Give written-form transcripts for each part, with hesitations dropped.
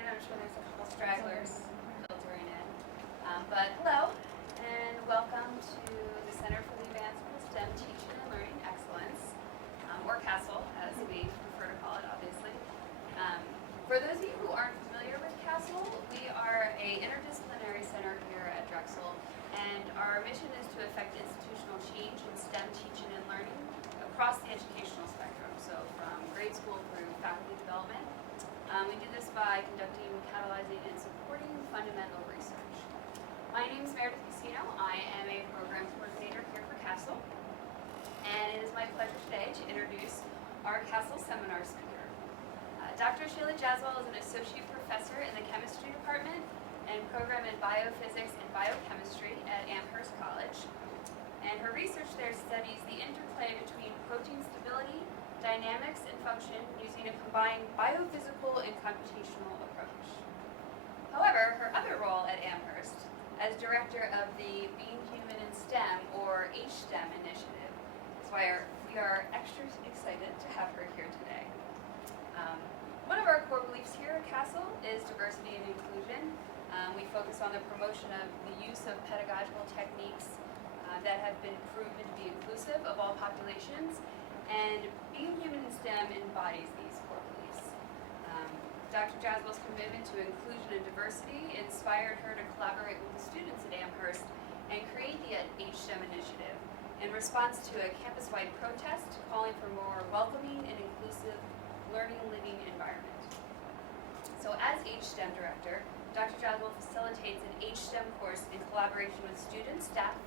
excited. I'm sure there's a couple stragglers filtering in. But hello, and welcome to the Center for the Advancement of STEM Teaching and Learning Excellence, or CASTLE, as we prefer to call it, obviously. For those of you who aren't familiar with CASTLE, we are an interdisciplinary center here at Drexel, and our mission is to affect institutional change in STEM teaching and learning across the educational spectrum, so from grade school through faculty development. We do this by conducting, catalyzing, and supporting fundamental research. My name is Meredith Casino. I am a program coordinator here for CASTLE, and it is my pleasure today to introduce our CASTLE seminar speaker. Dr. Sheila Jaswal is an associate professor in the chemistry department and program in biophysics and biochemistry at Amherst College. And her research there studies the interplay between protein stability, dynamics, and function using a combined biophysical and computational approach. However, her other role at Amherst as director of the Being Human in STEM, or HSTEM initiative, is why we are extra excited to have her here today. One of our core beliefs here at CASTLE is diversity and inclusion. We focus on the promotion of the use of pedagogical techniques that have been proven to be inclusive of all populations, and Being Human in STEM embodies these core beliefs. Dr. Jaswal's commitment to inclusion and diversity inspired her to collaborate with the students at Amherst and create the HSTEM initiative in response to a campus-wide protest calling for more welcoming and inclusive learning living environment. So as HSTEM director, Dr. Jaswal facilitates an HSTEM course in collaboration with students, staff,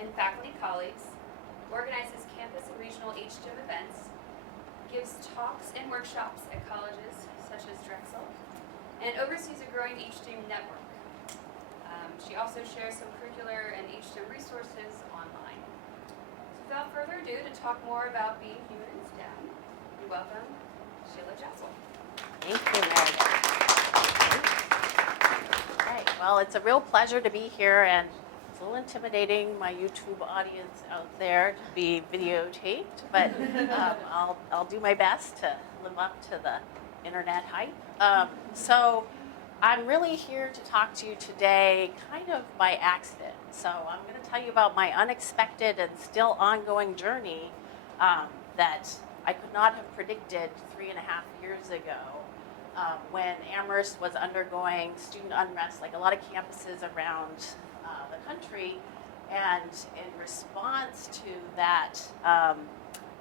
and faculty colleagues, organizes campus and regional HSTEM events, gives talks and workshops at colleges such as Drexel, and oversees a growing HSTEM network. She also shares some curricular and HSTEM resources online. So without further ado, to talk more about Being Human in STEM, we welcome Sheila Jaswal. Thank you, Meredith. All right, well, it's a real pleasure to be here, and it's a little intimidating, my YouTube audience out there, to be videotaped, but I'll do my best to live up to the internet hype. So I'm really here to talk to you today kind of by accident. So I'm going to tell you about my unexpected and still ongoing journey that I could not have predicted 3.5 years ago when Amherst was undergoing student unrest, like a lot of campuses around the country. And in response to that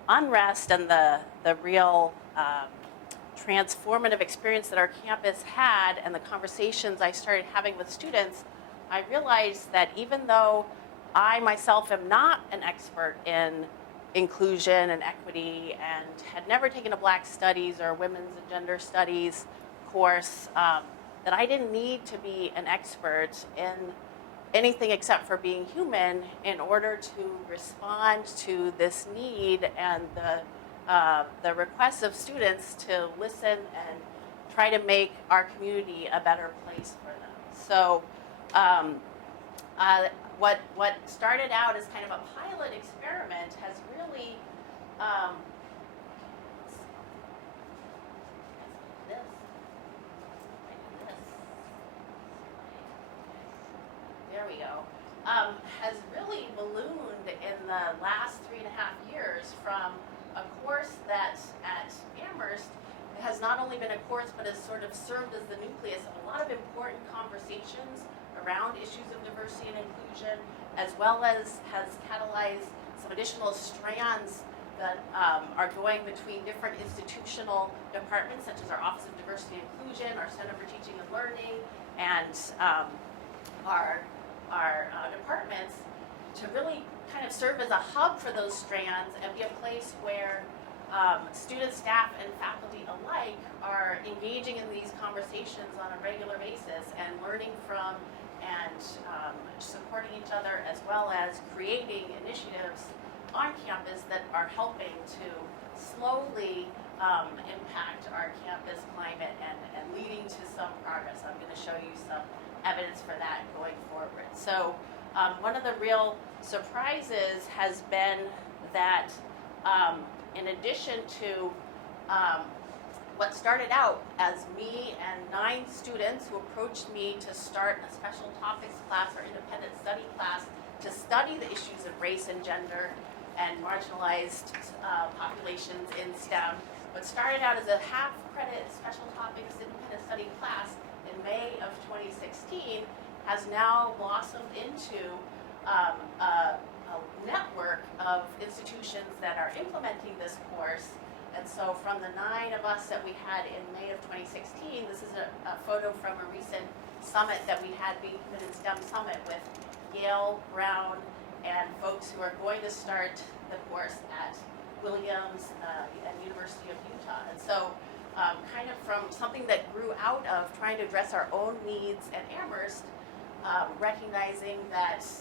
unrest and the real transformative experience that our campus had and the conversations I started having with students, I realized that even though I myself am not an expert in inclusion and equity and had never taken a Black Studies or Women's and Gender Studies course, that I didn't need to be an expert in anything except for being human in order to respond to this need and the requests of students to listen and try to make our community a better place for them. So what started out as kind of a pilot experiment has really there we go, has really ballooned in the last 3.5 years from a course that at Amherst has not only been a course but has sort of served as the nucleus of a lot of important conversations around issues of diversity and inclusion, as well as has catalyzed some additional strands that are going between different institutional departments, such as our Office of Diversity and Inclusion, our Center for Teaching and Learning, and our departments, to really kind of serve as a hub for those strands and be a place where students, staff, and faculty alike are engaging in these conversations on a regular basis and learning from and supporting each other, as well as creating initiatives on campus that are helping to slowly impact our campus climate and leading to some progress. I'm going to show you some evidence for that going forward. So one of the real surprises has been that in addition to what started out as me and 9 students who approached me to start a special topics class or independent study class to study the issues of race and gender and marginalized populations in STEM. What started out as a half-credit special topics independent study class in May of 2016 has now blossomed into a network of institutions that are implementing this course. And so from the 9 of us that we had in May of 2016, this is a photo from a recent summit that we had, Being Committed STEM Summit, with Yale, Brown, and folks who are going to start the course at Williams and University of Utah. And so kind of from something that grew out of trying to address our own needs at Amherst, recognizing that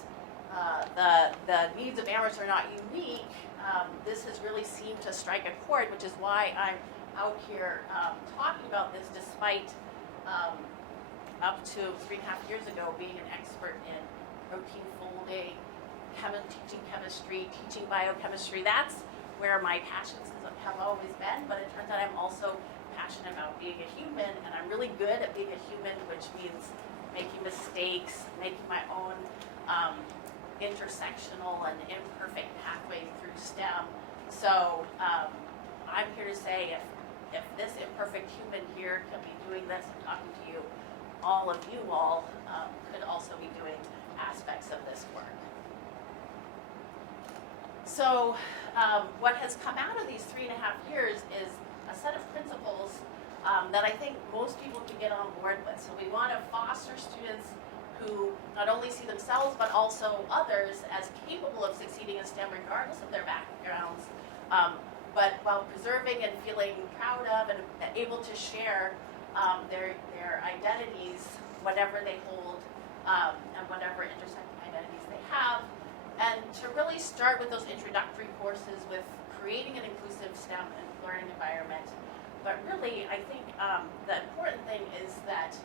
the needs of Amherst are not unique, this has really seemed to strike a chord, which is why I'm out here talking about this, despite up to 3.5 years ago being an expert in protein folding, teaching chemistry, teaching biochemistry. That's where my passions have always been, but it turns out I'm also passionate about being a human, and I'm really good at being a human, which means making mistakes, making my own intersectional and imperfect pathway through STEM. So I'm here to say if this imperfect human here can be doing this and talking to you, all of you all could also be doing aspects of this work. So what has come out of these 3.5 years is a set of principles that I think most people can get on board with. So we want to foster students who not only see themselves but also others as capable of succeeding in STEM regardless of their backgrounds, but while preserving and feeling proud of and able to share their identities, whatever they hold, and whatever intersecting identities they have, and to really start with those introductory courses with creating an inclusive STEM and learning environment. But really, I think the important thing is that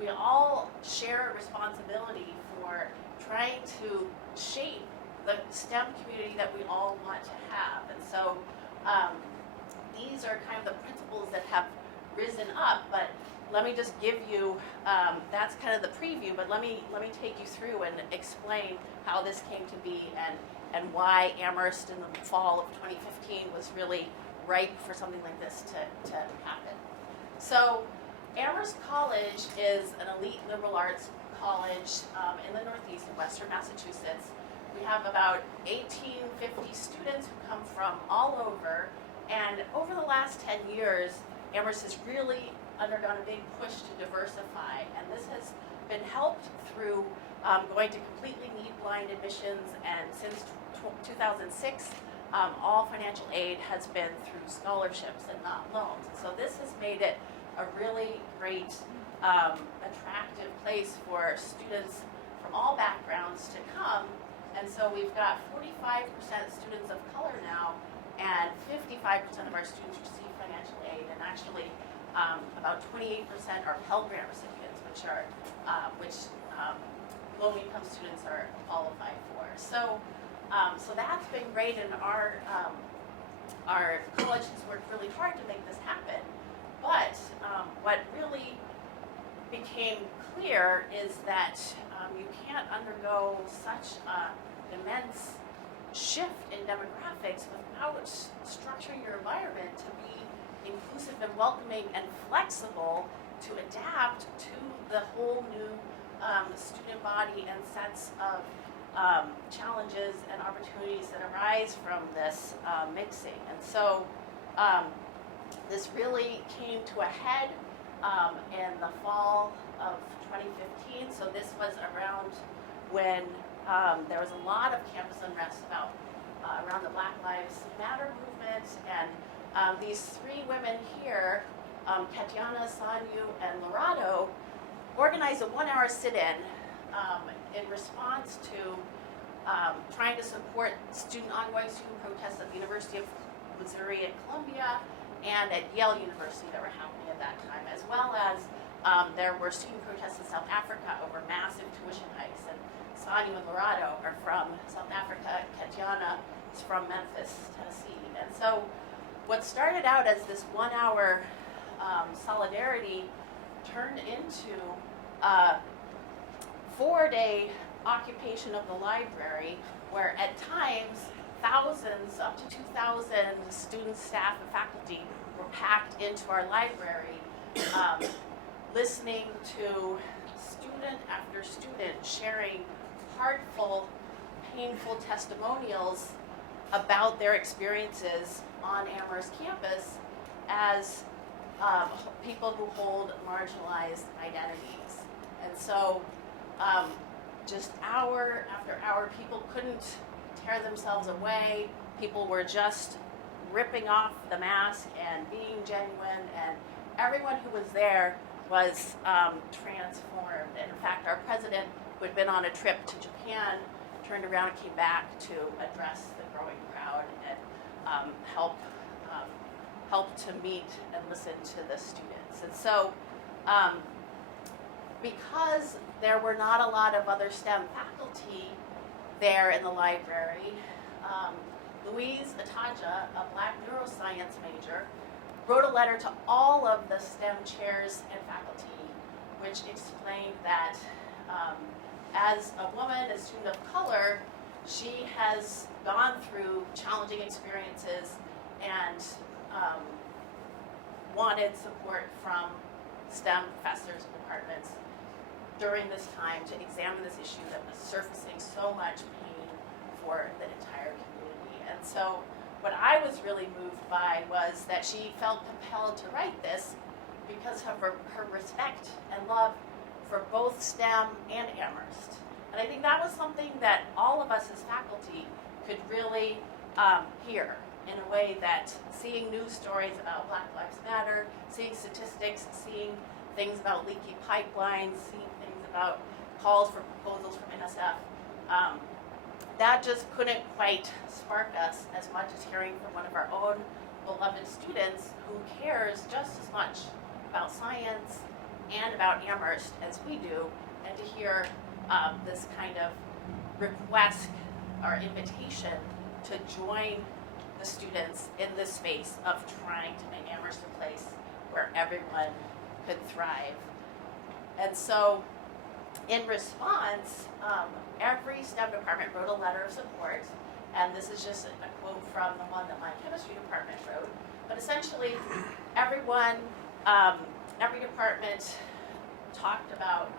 we all share a responsibility for trying to shape the STEM community that we all want to have. And so these are kind of the principles that have risen up, but let me just give you, that's kind of the preview, but let me take you through and explain how this came to be and why Amherst in the fall of 2015 was really ripe for something like this to happen. So Amherst College is an elite liberal arts college in the Northeast in Western Massachusetts. We have about 1,850 students who come from all over, and over the last 10 years, Amherst has really undergone a big push to diversify, and this has been helped through going to completely need-blind admissions, and since 2006, all financial aid has been through scholarships and not loans. So this has made it a really great, attractive place for students from all backgrounds to come. And so we've got 45% students of color now, and 55% of our students receive financial aid, and actually about 28% are Pell Grant recipients, which low-income students are qualified for. So that's been great, and our college has worked really hard to make this happen. But what really became clear is that you can't undergo such an immense shift in demographics without structuring your environment to be inclusive and welcoming and flexible to adapt to the whole new student body and sets of challenges and opportunities that arise from this mixing. And so this really came to a head in the fall of 2015. So this was around when there was a lot of campus unrest around the Black Lives Matter movement, and these 3 women here, Katyana, Sanyu, and Lorado, organized a 1-hour sit-in in response to trying to support ongoing student protests at the University of Missouri at Columbia and at Yale University that were happening at that time, as well as there were student protests in South Africa over massive tuition hikes. And Sanyu and Lorado are from South Africa. Katyana is from Memphis, Tennessee. And so what started out as this 1-hour solidarity turned into a 4-day occupation of the library where at times thousands, up to 2,000 students, staff, and faculty were packed into our library, listening to student after student sharing heartful, painful testimonials about their experiences on Amherst campus as people who hold marginalized identities. And so just hour after hour, people couldn't tear themselves away. People were just ripping off the mask and being genuine, and everyone who was there was transformed. And in fact, our president, who had been on a trip to Japan, turned around and came back to address the growing crowd and help to meet and listen to the students. And so because there were not a lot of other STEM faculty there in the library, Louise Ataja, a Black neuroscience major, wrote a letter to all of the STEM chairs and faculty, which explained that as a woman, a student of color, she has gone through challenging experiences and wanted support from STEM professors and departments during this time to examine this issue that was surfacing so much pain for the entire community. And so what I was really moved by was that she felt compelled to write this because of her respect and love for both STEM and Amherst. And I think that was something that all of us as faculty could really hear in a way that seeing news stories about Black Lives Matter, seeing statistics, seeing things about leaky pipelines, seeing things about calls for proposals from NSF, that just couldn't quite spark us as much as hearing from one of our own beloved students who cares just as much about science and about Amherst as we do, and to hear this kind of request or invitation to join the students in this space of trying to make Amherst a place where everyone could thrive. And so in response, every STEM department wrote a letter of support, and this is just a quote from the one that my chemistry department wrote, but essentially everyone, every department talked about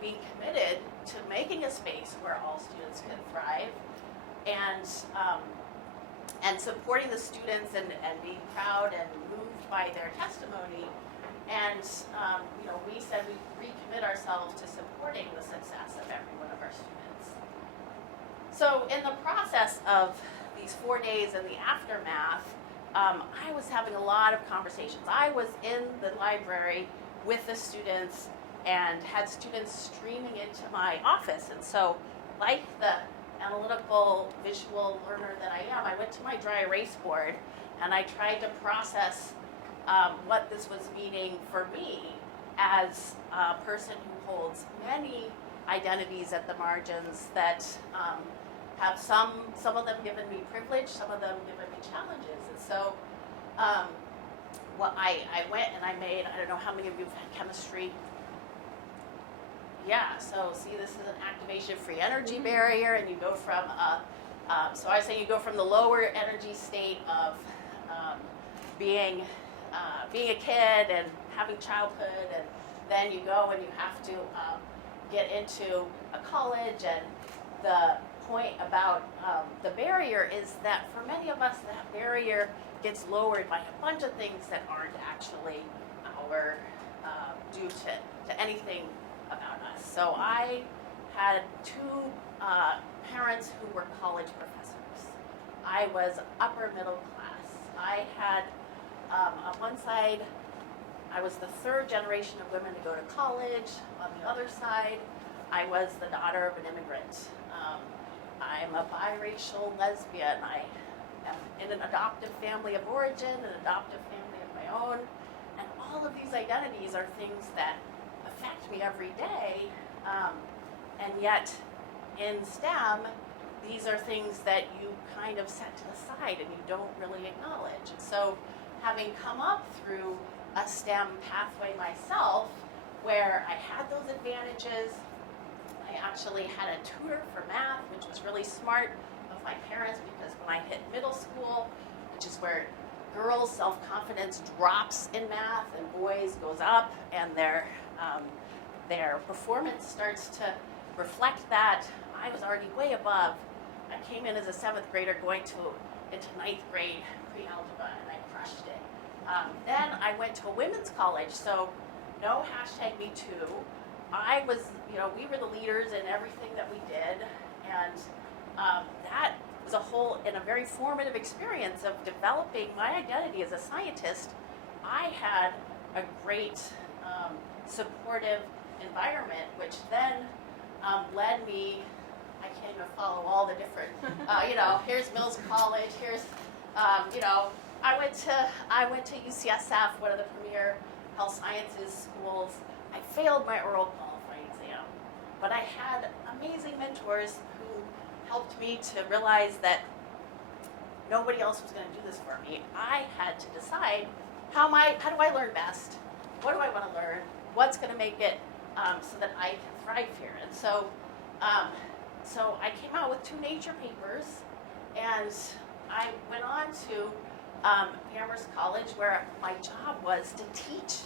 being committed to making a space where all students can thrive, and supporting the students and being proud and moved by their testimony. And we said we recommit ourselves to supporting the success of every one of our students. So in the process of these 4 days and the aftermath, I was having a lot of conversations. I was in the library with the students and had students streaming into my office. And so, like the analytical, visual learner that I am, I went to my dry erase board and I tried to process what this was meaning for me as a person who holds many identities at the margins that have some of them given me privilege, some of them given me challenges. And so I went and I made, I don't know how many of you have had chemistry. Yeah, so see, this is an activation-free energy barrier, and you go from so I say you go from the lower energy state of being a kid and having childhood, and then you go and you have to get into a college. And the point about the barrier is that for many of us, that barrier gets lowered by a bunch of things that aren't actually our due to anything about us. So I had two parents who were college professors. I was upper middle class. I had on one side, I was the third generation of women to go to college. On the other side, I was the daughter of an immigrant. I'm a biracial lesbian. I am in an adoptive family of origin, an adoptive family of my own. And all of these identities are things that affect me every day. And yet, in STEM, these are things that you kind of set to the side and you don't really acknowledge. And so having come up through a STEM pathway myself, where I had those advantages. I actually had a tutor for math, which was really smart of my parents, because when I hit middle school, which is where girls' self-confidence drops in math and boys goes up, and their performance starts to reflect that, I was already way above. I came in as a 7th grader going into 9th grade pre-algebra, and I crushed it. Then I went to a women's college, so no #MeToo. I was, we were the leaders in everything that we did, and that was a very formative experience of developing my identity as a scientist. I had a great supportive environment, which then led me, I can't even follow all the different, here's Mills College, here's, I went to UCSF, one of the premier health sciences schools. I failed my oral qualifying exam, but I had amazing mentors who helped me to realize that nobody else was going to do this for me. I had to decide, how do I learn best? What do I want to learn? What's going to make it so that I can thrive here? And so I came out with 2 Nature papers, and I went on to Amherst College, where my job was to teach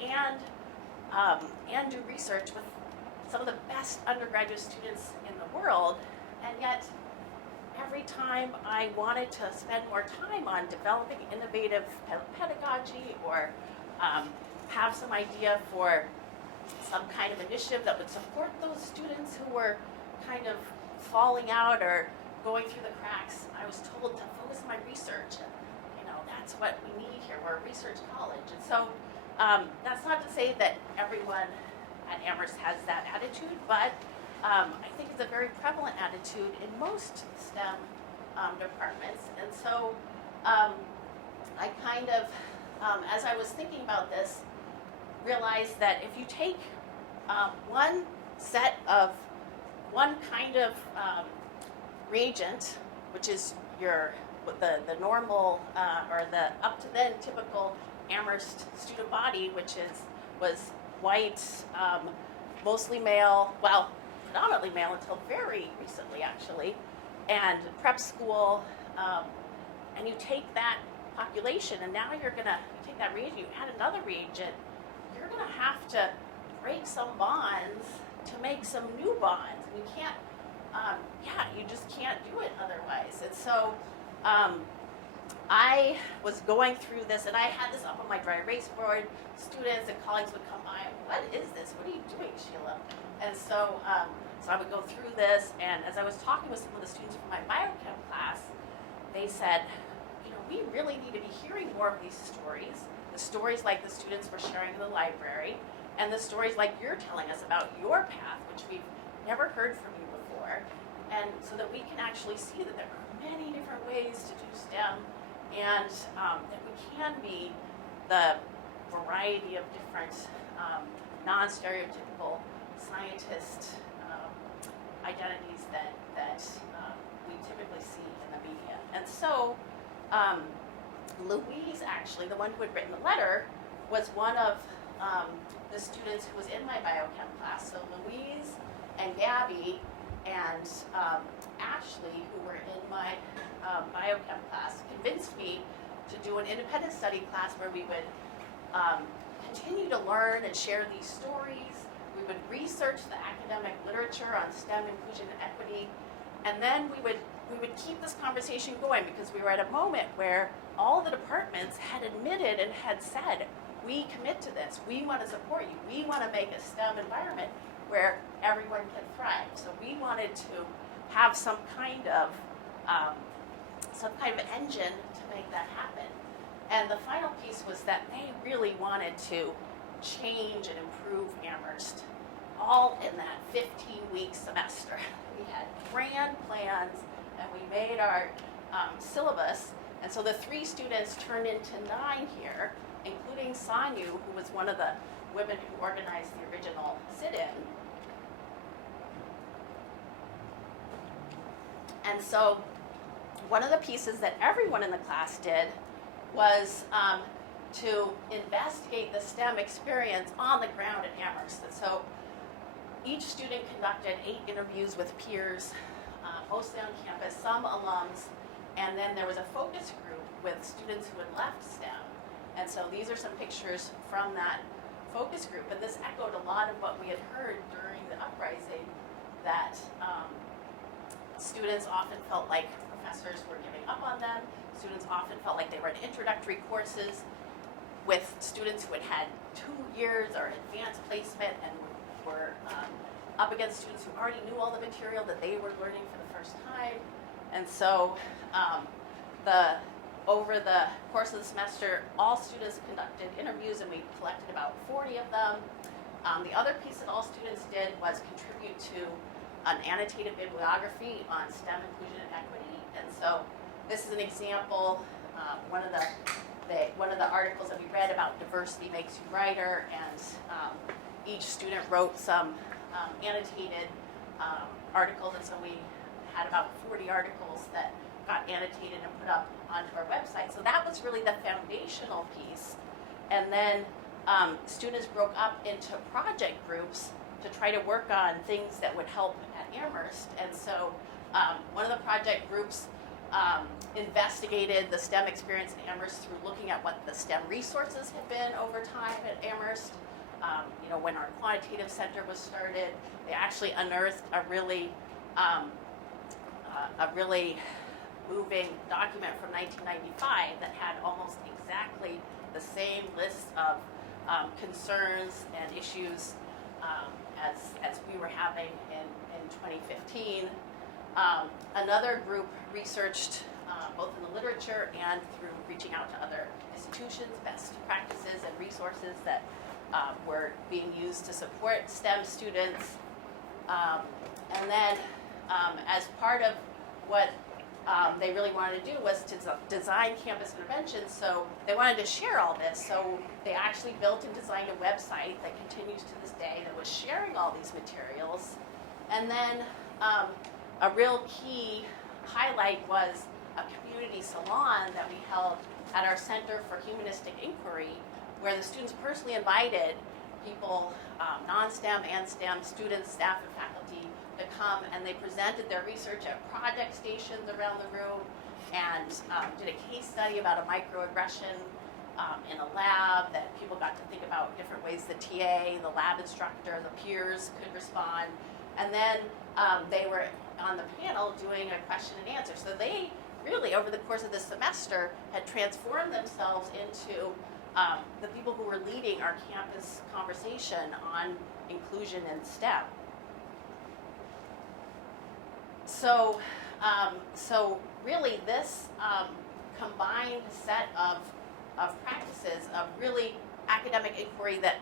and do research with some of the best undergraduate students in the world. And yet, every time I wanted to spend more time on developing innovative pedagogy, or have some idea for some kind of initiative that would support those students who were kind of falling out or going through the cracks, I was told to focus on my research. And, that's what we need here. We're a research college. And so that's not to say that everyone at Amherst has that attitude, but I think it's a very prevalent attitude in most STEM departments. And so I kind of, as I was thinking about this, realized that if you take one kind of reagent, which is the normal or the up to then typical Amherst student body, which was white, mostly male, well, predominantly male until very recently actually, and prep school, and you take that population, and now you take that reagent, you add another reagent, you're gonna have to break some bonds to make some new bonds. And you can't, you just can't do it otherwise. And so I was going through this, and I had this up on my dry erase board. Students and colleagues would come by, what is this? What are you doing, Sheila? And so I would go through this, and as I was talking with some of the students from my biochem class, they said, we really need to be hearing more of these stories, the stories like the students were sharing in the library, and the stories like you're telling us about your path, which we've never heard from you before, and so that we can actually see that there are many different ways to do STEM, and that we can be the variety of different non-stereotypical scientist identities that we typically see in the media. And so Louise, actually, the one who had written the letter, was one of the students who was in my biochem class. So Louise and Gabby and Ashley, who were in my biochem class, convinced me to do an independent study class where we would continue to learn and share these stories. We would research the academic literature on STEM inclusion and equity, and then we would keep this conversation going, because we were at a moment where all the departments had admitted and had said, we commit to this, we want to support you, we want to make a STEM environment where everyone can thrive. So we wanted to have some kind of engine to make that happen. And the final piece was that they really wanted to change and improve Amherst, all in that 15-week semester. We had grand plans, and we made our syllabus, and so the 3 students turned into 9 here, including Sanyu, who was one of the women who organized the original sit-in. And so one of the pieces that everyone in the class did was to investigate the STEM experience on the ground at Amherst. And so each student conducted 8 interviews with peers, mostly on campus, some alums, and then there was a focus group with students who had left STEM. And so these are some pictures from that focus group, and this echoed a lot of what we had heard during the uprising, that students often felt like professors were giving up on them. Students often felt like they were in introductory courses with students who had had 2 years or advanced placement and were up against students who already knew all the material that they were learning for the first time. And so over the course of the semester, all students conducted interviews, and we collected about 40 of them. The other piece that all students did was contribute to an annotated bibliography on STEM inclusion and equity. And so this is an example, one of the articles that we read about diversity makes you brighter, and each student wrote some annotated articles, and so we had about 40 articles that got annotated and put up onto our website. So that was really the foundational piece. And then students broke up into project groups to try to work on things that would help at Amherst. And so one of the project groups investigated the STEM experience at Amherst through looking at what the STEM resources had been over time at Amherst. When our quantitative center was started, they actually unearthed a really moving document from 1995 that had almost exactly the same list of concerns and issues as we were having in 2015. Another group researched both in the literature and through reaching out to other institutions, best practices and resources that were being used to support STEM students. And then as part of what they really wanted to do was to design campus interventions, so they wanted to share all this. So they actually built and designed a website that continues to this day that was sharing all these materials. And then a real key highlight was a community salon that we held at our Center for Humanistic Inquiry, where the students personally invited people, non-STEM and STEM students, staff, and faculty, to come, and they presented their research at project stations around the room, and did a case study about a microaggression in a lab that people got to think about different ways the TA, the lab instructor, the peers could respond. And then they were on the panel doing a question and answer. So they really, over the course of the semester, had transformed themselves into the people who were leading our campus conversation on inclusion in STEM. So really this combined set of practices of really academic inquiry that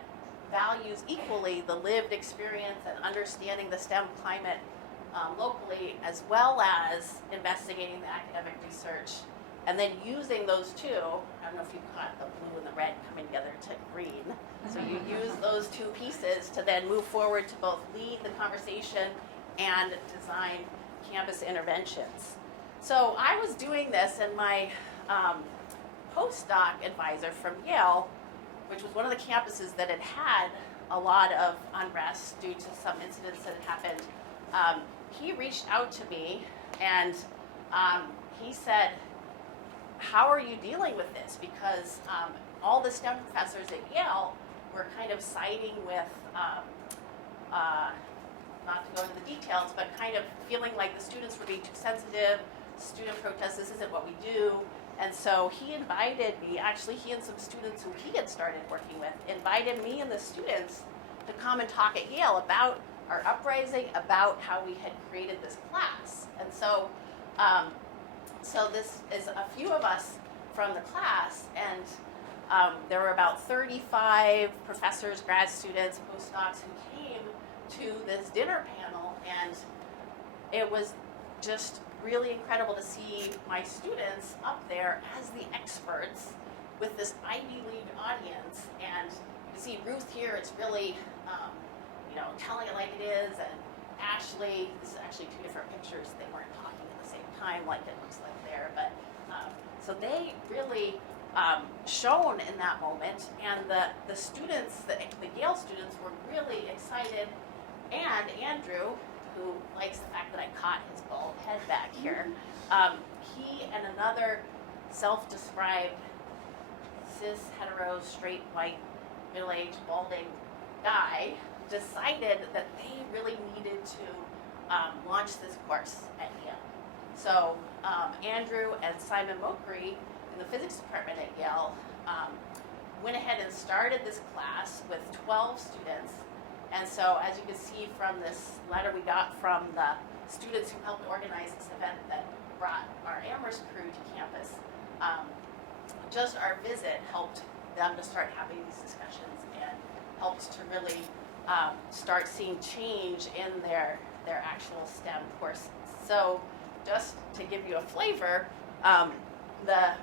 values equally the lived experience and understanding the STEM climate locally, as well as investigating the academic research, and then using those two. I don't know if you caught the blue and the red coming together to green. So you use those two pieces to then move forward to both lead the conversation and design campus interventions. So I was doing this, and my postdoc advisor from Yale, which was one of the campuses that had had a lot of unrest due to some incidents that had happened, he reached out to me, and he said, how are you dealing with this? Because all the STEM professors at Yale were kind of siding with, not to go into the details, but kind of feeling like the students were being too sensitive, student protests, this isn't what we do. And so he invited me, actually he and some students who he had started working with, invited me and the students to come and talk at Yale about our uprising, about how we had created this class. And so, so this is a few of us from the class, and there were about 35 professors, grad students, postdocs who came to this dinner panel, and it was just really incredible to see my students up there as the experts with this Ivy League audience. And you see Ruth here, it's really, telling it like it is, and Ashley, this is actually 2 different pictures, they weren't talking at the same time like it looks like there, but so they really shown in that moment, and the students, the Yale students, were really excited. And Andrew, who likes the fact that I caught his bald head back here, he and another self-described cis, hetero, straight, white, middle-aged, balding guy decided that they really needed to launch this course at Yale. So Andrew and Simon Mokri in the physics department at Yale went ahead and started this class with 12 students. And so as you can see from this letter we got from the students who helped organize this event that brought our Amherst crew to campus, just our visit helped them to start having these discussions and helped to really start seeing change in their actual STEM courses. So just to give you a flavor, the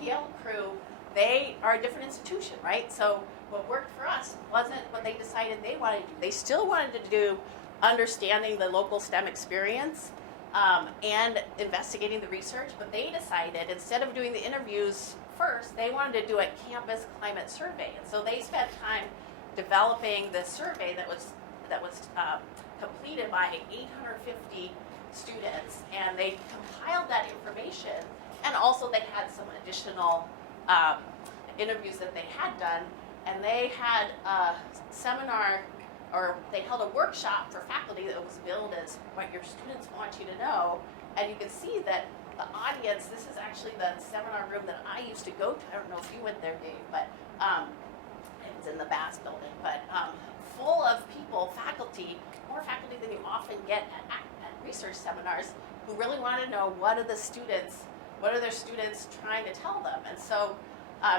Yale crew, they are a different institution, right? So what worked for us wasn't what they decided they wanted to do. They still wanted to do understanding the local STEM experience and investigating the research, but they decided instead of doing the interviews first, they wanted to do a campus climate survey. And so they spent time developing the survey that was completed by 850 students, and they compiled that information, and also they had some additional interviews that they had done, and they had a seminar, or they held a workshop for faculty that was billed as what your students want you to know. And you can see that the audience, this is actually the seminar room that I used to go to. I don't know if you went there, Dave, but it was in the Bass building, but full of people, faculty, more faculty than you often get at research seminars, who really want to know what are their students trying to tell them. And so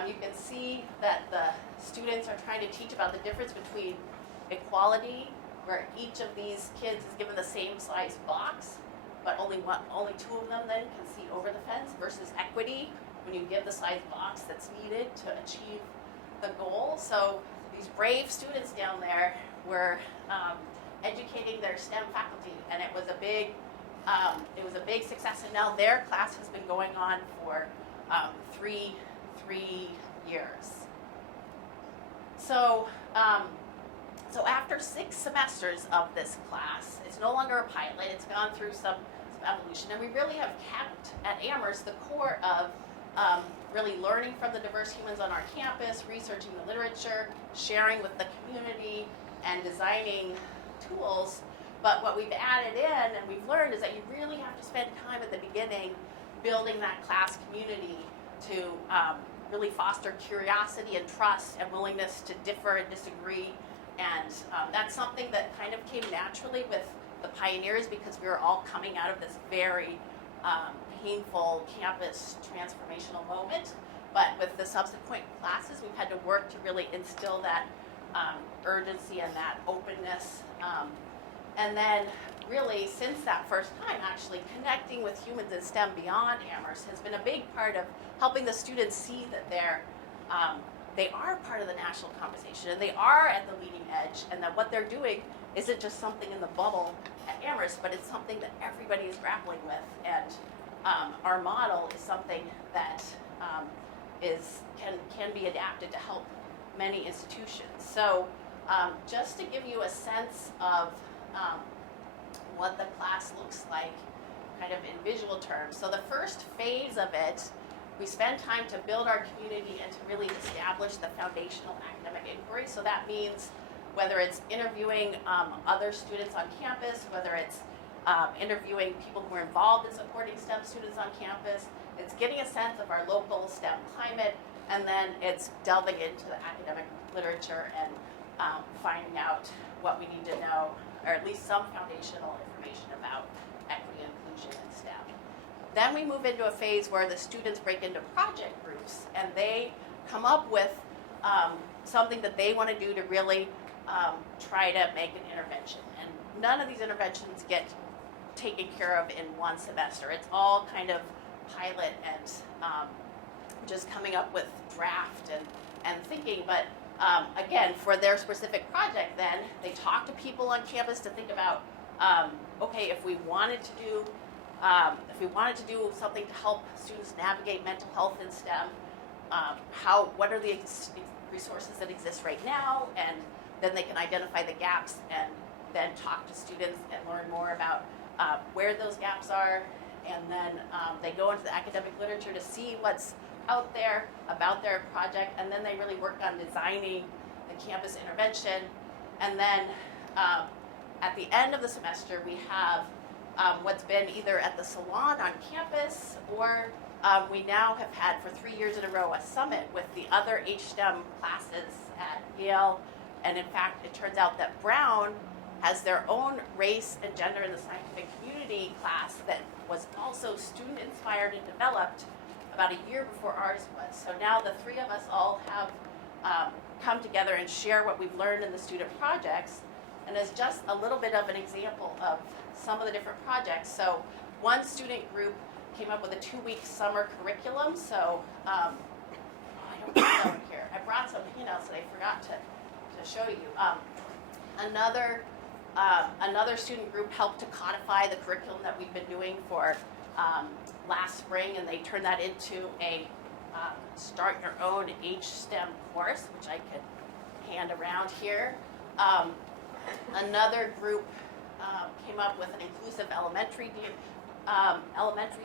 you can see that the students are trying to teach about the difference between equality, where each of these kids is given the same size box, but only two of them then can see over the fence, versus equity, when you give the size box that's needed to achieve the goal. So these brave students down there were educating their STEM faculty, and it was a big success. And now their class has been going on for three years. So after 6 semesters of this class, it's no longer a pilot. It's gone through some evolution, and we really have kept at Amherst the core of really learning from the diverse humans on our campus, researching the literature, sharing with the community, and designing tools. But what we've added in and we've learned is that you really have to spend time at the beginning building that class community to really foster curiosity and trust and willingness to differ and disagree. And that's something that kind of came naturally with the pioneers, because we were all coming out of this very painful campus transformational moment. But with the subsequent classes, we've had to work to really instill that urgency and that openness. And then really, since that first time, actually connecting with humans in STEM beyond Amherst has been a big part of helping the students see that they are part of the national conversation, and they are at the leading edge, and that what they're doing isn't just something in the bubble at Amherst, but it's something that everybody is grappling with. And our model is something that can be adapted to help many institutions. So just to give you a sense of what the class looks like kind of in visual terms. So the first phase of it, we spend time to build our community and to really establish the foundational academic inquiry. So that means whether it's interviewing other students on campus, whether it's interviewing people who are involved in supporting STEM students on campus, it's getting a sense of our local STEM climate, and then it's delving into the academic literature and finding out what we need to know, or at least some foundational information about equity and inclusion in STEM. Then we move into a phase where the students break into project groups, and they come up with something that they want to do to really try to make an intervention. And none of these interventions get taken care of in one semester. It's all kind of pilot and just coming up with draft and thinking. But again, for their specific project, then they talk to people on campus to think about, okay, if we wanted to do something to help students navigate mental health in STEM, what are the resources that exist right now, and then they can identify the gaps and then talk to students and learn more about where those gaps are, and then they go into the academic literature to see what's out there about their project, and then they really work on designing the campus intervention. And then at the end of the semester, we have what's been either at the salon on campus, or we now have had for 3 years in a row a summit with the other HSTEM classes at Yale. And in fact, it turns out that Brown has their own race and gender in the scientific community class that was also student inspired and developed about a year before ours was. So now the three of us all have come together and share what we've learned in the student projects. And as just a little bit of an example of some of the different projects. So one student group came up with a 2-week summer curriculum. So I don't have it here. I brought some handouts that I forgot to show you. Another student group helped to codify the curriculum that we've been doing for last spring, and they turned that into a start your own HSTEM course, which I could hand around here. Another group came up with an inclusive elementary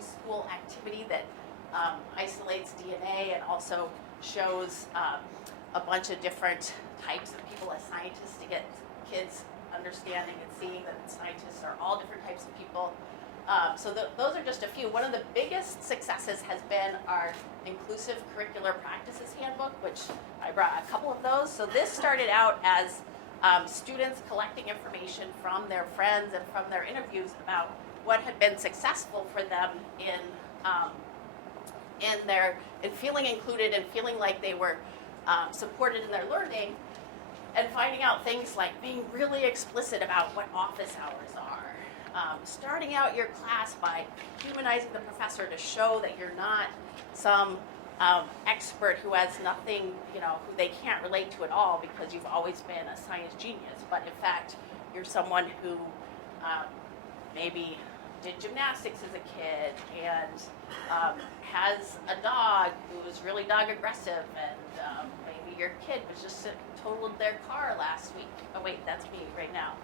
school activity that isolates DNA and also shows a bunch of different types of people as scientists to get kids understanding and seeing that scientists are all different types of people. So those are just a few. One of the biggest successes has been our Inclusive Curricular Practices Handbook, which I brought a couple of those. So this started out as students collecting information from their friends and from their interviews about what had been successful for them in feeling included and feeling like they were supported in their learning, and finding out things like being really explicit about what office hours are. Starting out your class by humanizing the professor to show that you're not some expert who has nothing, who they can't relate to at all because you've always been a science genius, but in fact, you're someone who maybe did gymnastics as a kid and has a dog who is really dog aggressive, and maybe your kid was just totaled their car last week. Oh wait, that's me right now.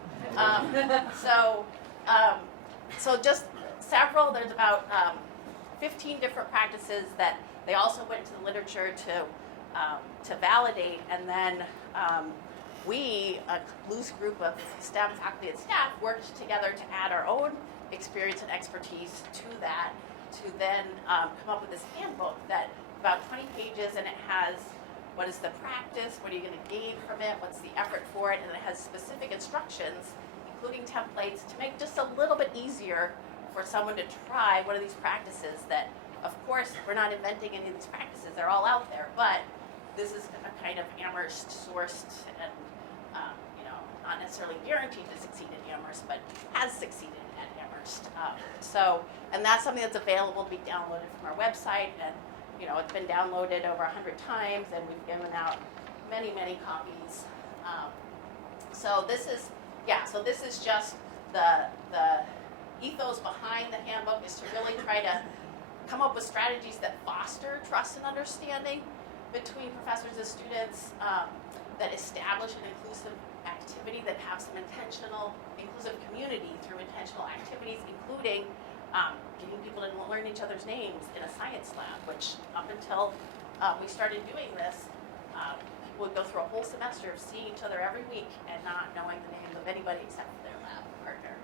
So just several, there's about 15 different practices that they also went to the literature to validate, and then we, a loose group of STEM faculty and staff, worked together to add our own experience and expertise to that, to then come up with this handbook that about 20 pages, and it has what is the practice, what are you going to gain from it, what's the effort for it, and it has specific instructions, including templates, to make just a little bit easier for someone to try one of these practices that, of course, we're not inventing any of these practices, they're all out there, but this is a kind of Amherst sourced and, not necessarily guaranteed to succeed at Amherst, but has succeeded at Amherst. And that's something that's available to be downloaded from our website, and it's been downloaded over 100 times, and we've given out many, many copies. So this is just the ethos behind the handbook, is to really try to come up with strategies that foster trust and understanding between professors and students, that establish an inclusive activity, that have some intentional inclusive community through intentional activities, including getting people to learn each other's names in a science lab, which up until we started doing this, people would go through a whole semester of seeing each other every week and not knowing the names of anybody except for their lab partner.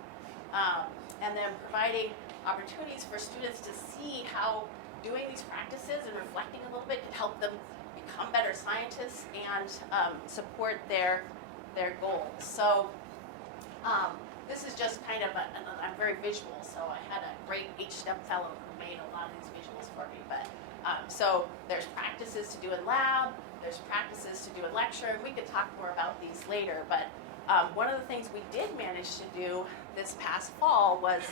And then providing opportunities for students to see how doing these practices and reflecting a little bit can help them become better scientists and support their goals. So this is just kind of I'm very visual, so I had a great HSTEM fellow who made a lot of these visuals for me. But so there's practices to do in lab, there's practices to do in lecture, and we could talk more about these later. But one of the things we did manage to do this past fall was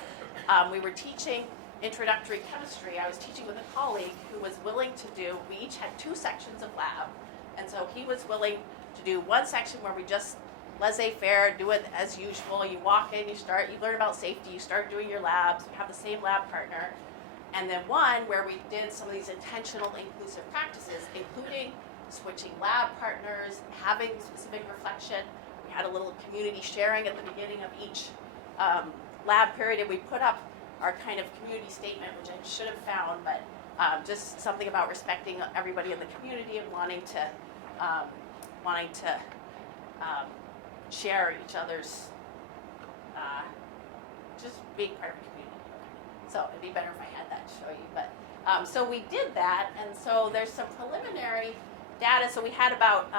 we were teaching introductory chemistry. I was teaching with a colleague who was willing to do, we each had 2 sections of lab, and so he was willing to do one section where we just laissez-faire, do it as usual. You walk in, you learn about safety, you start doing your labs, you have the same lab partner. And then one where we did some of these intentional inclusive practices, including switching lab partners, having specific reflection. We had a little community sharing at the beginning of each lab period, and we put up our kind of community statement, which I should have found, but just something about respecting everybody in the community and wanting to share each other's, just being part of a community. So it'd be better if I had that to show you. But so we did that, and so there's some preliminary data. So we had about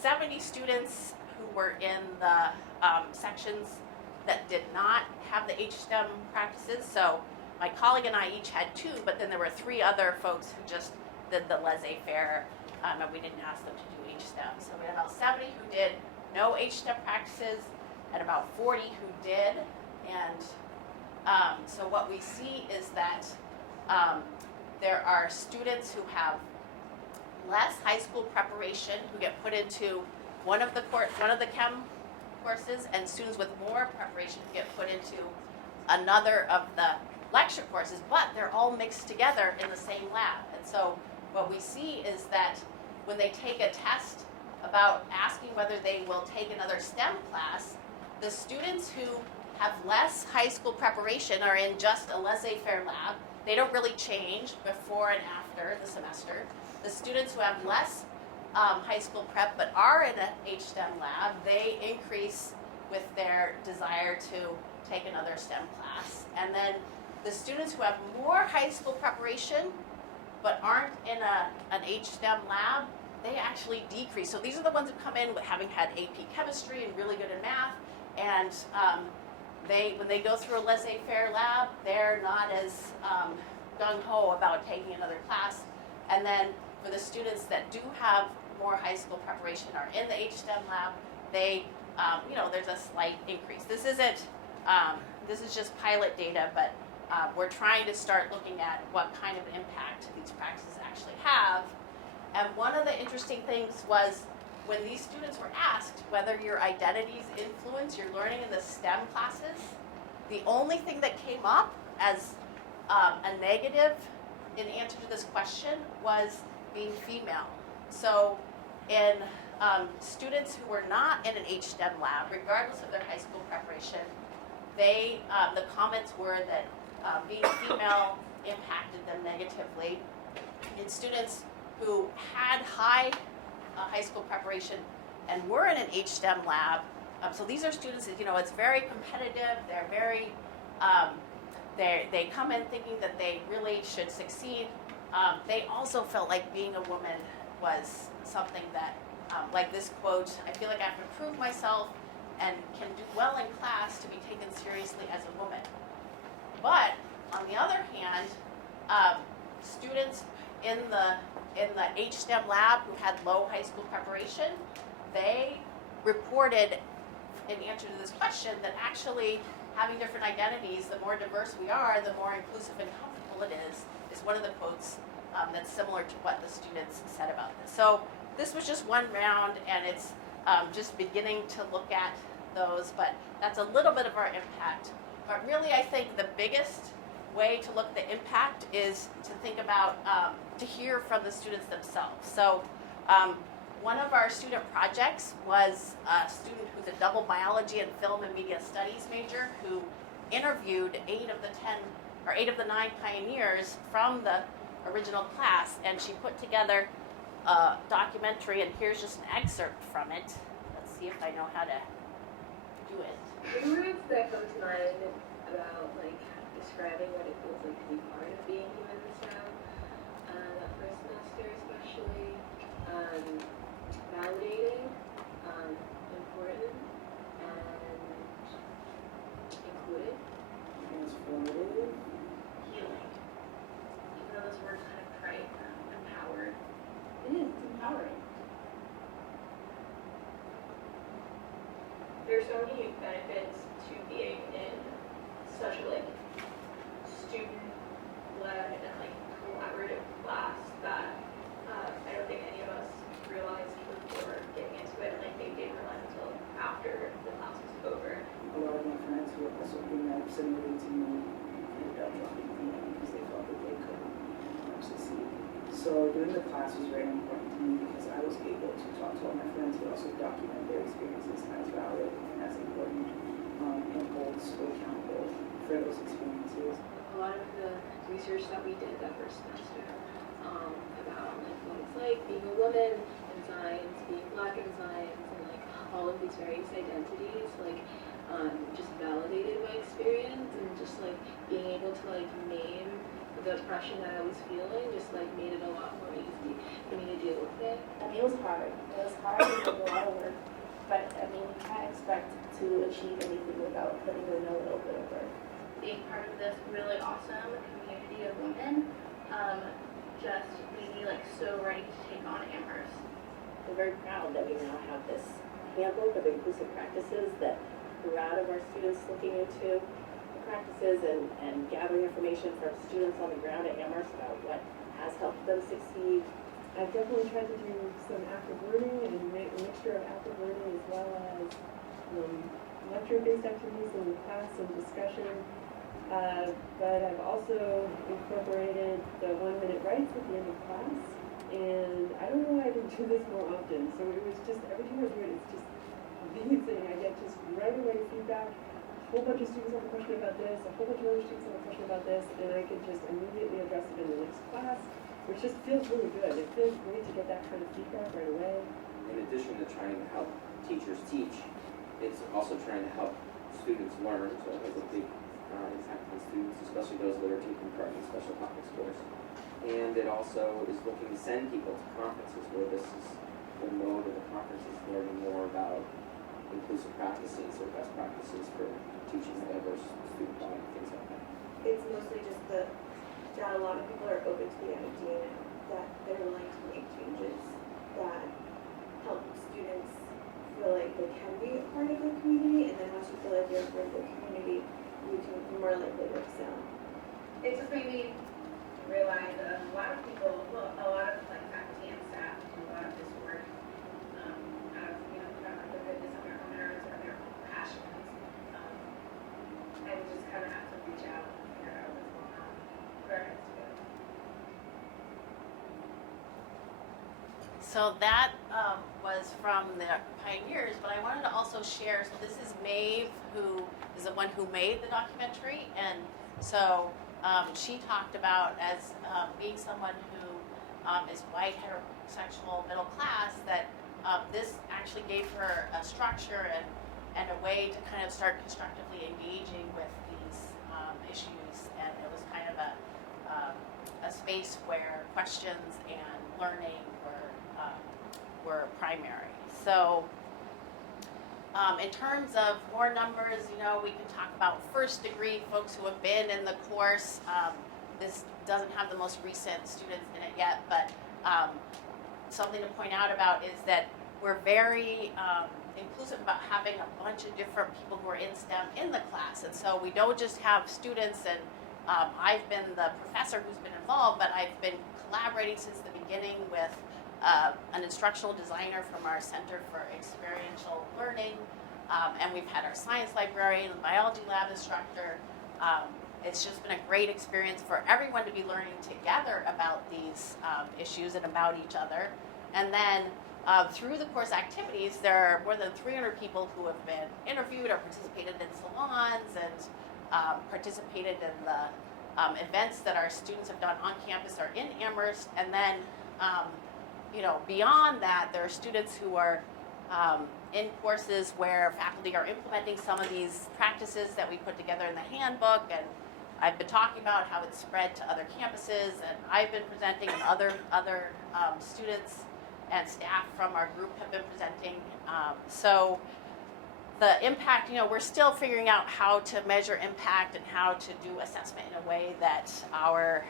70 students who were in the sections that did not have the HSTEM practices. So my colleague and I each had 2, but then there were 3 other folks who just did the laissez-faire, and we didn't ask them to do HSTEM. So we had about 70 who did no HSTEM practices, and about 40 who did. And so what we see is that there are students who have less high school preparation who get put into one of the chem courses, and students with more preparation who get put into another of the lecture courses, but they're all mixed together in the same lab. And so what we see is that when they take a test about asking whether they will take another STEM class, the students who have less high school preparation are in just a laissez-faire lab. They don't really change before and after the semester. The students who have less high school prep but are in an HSTEM lab, they increase with their desire to take another STEM class. And then the students who have more high school preparation but aren't in an HSTEM lab, they actually decrease. So these are the ones who come in with having had AP chemistry and really good in math, and when they go through a laissez-faire lab, they're not as gung-ho about taking another class. And then for the students that do have more high school preparation are in the HSTEM lab, they, there's a slight increase. This is just pilot data, but we're trying to start looking at what kind of impact these practices actually have. And one of the interesting things was when these students were asked whether your identities influence your learning in the STEM classes, the only thing that came up as a negative in answer to this question was being female. So in students who were not in an HSTEM lab, regardless of their high school preparation, the comments were that being female impacted them negatively. In students who had high high school preparation and were in an HSTEM lab, so these are students that, it's very competitive, they're very, they come in thinking that they really should succeed. They also felt like being a woman was something that, like this quote, I feel like I have to prove myself and can do well in class to be taken seriously as a woman. But on the other hand, students in the HSTEM lab who had low high school preparation, they reported in answer to this question that actually having different identities, the more diverse we are, the more inclusive and comfortable it is one of the quotes that's similar to what the students said about this. So this was just one round, and it's just beginning to look at those, but that's a little bit of our impact. But really, I think the biggest way to look at the impact is to think about, to hear from the students themselves. So one of our student projects was a student who's a double biology and film and media studies major who interviewed 8 of the 9 pioneers from the original class, and she put together a documentary, and here's just an excerpt from it. Let's see if I know how to do it. The words that come to mind about describing what it feels like to be part of being human in STEM, that first semester especially, validating, important, and included. Transformative. Healing. Even though those words kind of trite, empowered. It is, it's empowering. There's so many benefits to being in such a student-led and collaborative class that I don't think any of us realized before getting into it, and they didn't realize until after the class was over. A lot of my friends who are also doing that similarly to me so doing the class was very important to me because I was able to talk to all my friends, but also document their experiences as valid and as important, and hold school accountable for those experiences. A lot of the research that we did that first semester about like what it's like being a woman in science, being black in science, and like all of these various identities, like just validated my experience, and just like being able to like name the depression that I was feeling just like made it a lot more easy for me to deal with it. I mean, it was hard. It was hard and it was a lot of work. But I mean, you can't expect to achieve anything without putting in a little bit of work. Being part of this really awesome community of women just made me like so ready to take on Amherst. We're very proud that we now have this handbook of inclusive practices that we're out of our students looking into the practices and gathering information from students on the ground at Amherst about what has helped them succeed. I've definitely tried to do some active learning and a mixture of active learning as well as lecture-based activities in class and discussion. But I've also incorporated the 1-minute writes at the end of class. And I don't know why I didn't do this more often. So it was just, every time I do it, it's just amazing. I get just right away feedback. A whole bunch of students have a question about this, a whole bunch of other students have a question about this, and I can just immediately address it in the next class, which just feels really good. It feels great to get that kind of feedback right away. In addition to trying to help teachers teach, it's also trying to help students learn, so it has a big impact on students, especially those that are taking part in the special topics course. And it also is looking to send people to conferences where this is the mode of the conference is learning more about inclusive practices or best practices for teaching a diverse student body, things like that. It's mostly just that a lot of people are open to the idea now, that they're willing to make changes that help students feel like they can be a part of the community, and then once you feel like you're a part of the community, you can be more likely to excel. It just made me realize that a lot of people, well, a lot of like faculty and staff do a lot of this work out of, you know, kind of like the goodness of their own hearts or their own passions. And we just kind of have to reach out and figure out what's going on, where it has to go. So that was from the pioneers, but I wanted to also share, so this is Maeve, who is the one who made the documentary, and so she talked about as being someone who is white, heterosexual, middle class, that this actually gave her a structure and a way to kind of start constructively engaging with these issues, and it was kind of a space where questions and learning were primary. So in terms of more numbers, you know, we can talk about first degree folks who have been in the course. This doesn't have the most recent students in it yet, but something to point out about is that we're very inclusive about having a bunch of different people who are in STEM in the class. And so we don't just have students, and I've been the professor who's been involved, but I've been collaborating since the beginning with an instructional designer from our Center for Experiential Learning, and we've had our science librarian and biology lab instructor. It's just been a great experience for everyone to be learning together about these issues and about each other. And then through the course activities, there are more than 300 people who have been interviewed or participated in salons and participated in the events that our students have done on campus or in Amherst. And then you know, beyond that, there are students who are in courses where faculty are implementing some of these practices that we put together in the handbook, and I've been talking about how it's spread to other campuses, and I've been presenting, and other students and staff from our group have been presenting. So the impact, you know, we're still figuring out how to measure impact and how to do assessment in a way that our,